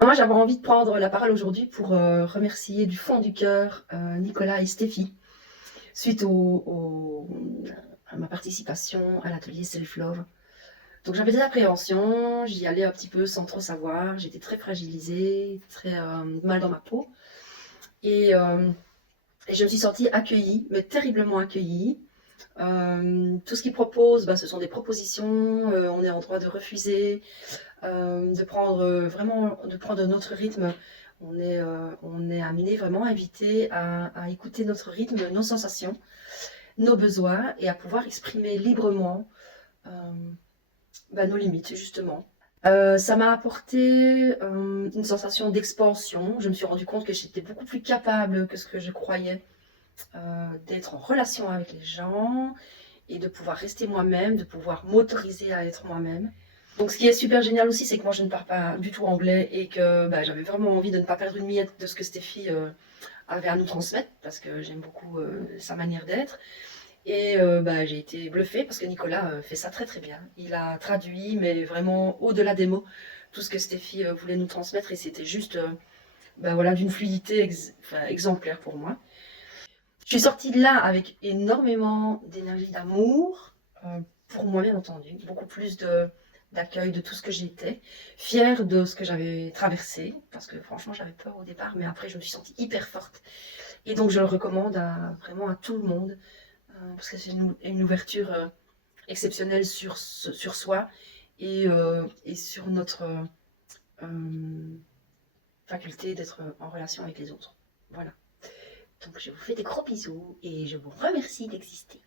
Moi, j'avais envie de prendre la parole aujourd'hui pour remercier du fond du cœur Nicolas et Stéphie suite à ma participation à l'atelier Self-Love. Donc j'avais des appréhensions, j'y allais un petit peu sans trop savoir, j'étais très fragilisée, très mal dans ma peau. Et et je me suis sentie accueillie, mais terriblement accueillie. Tout ce qu'ils proposent, ce sont des propositions, on est en droit de refuser, de prendre de prendre notre rythme. On est amené, vraiment invité à écouter notre rythme, nos sensations, nos besoins et à pouvoir exprimer librement euh, nos limites, justement. Ça m'a apporté une sensation d'expansion. Je me suis rendu compte que j'étais beaucoup plus capable que ce que je croyais d'être en relation avec les gens et de pouvoir rester moi-même, de pouvoir m'autoriser à être moi-même. Donc ce qui est super génial aussi, c'est que moi je ne parle pas du tout anglais et que j'avais vraiment envie de ne pas perdre une miette de ce que Stéphie avait à nous transmettre, parce que j'aime beaucoup sa manière d'être. Et j'ai été bluffée parce que Nicolas fait ça très très bien. Il a traduit, mais vraiment au-delà des mots, tout ce que Stéphie voulait nous transmettre, et c'était juste voilà, d'une fluidité exemplaire pour moi. Je suis sortie de là avec énormément d'énergie, d'amour, pour moi bien entendu, beaucoup plus d'accueil de tout ce que j'étais, fière de ce que j'avais traversé, parce que franchement j'avais peur au départ, mais après je me suis sentie hyper forte. Et donc je le recommande vraiment à tout le monde, parce que c'est une ouverture exceptionnelle sur soi et sur notre faculté d'être en relation avec les autres. Voilà. Donc je vous fais des gros bisous et je vous remercie d'exister.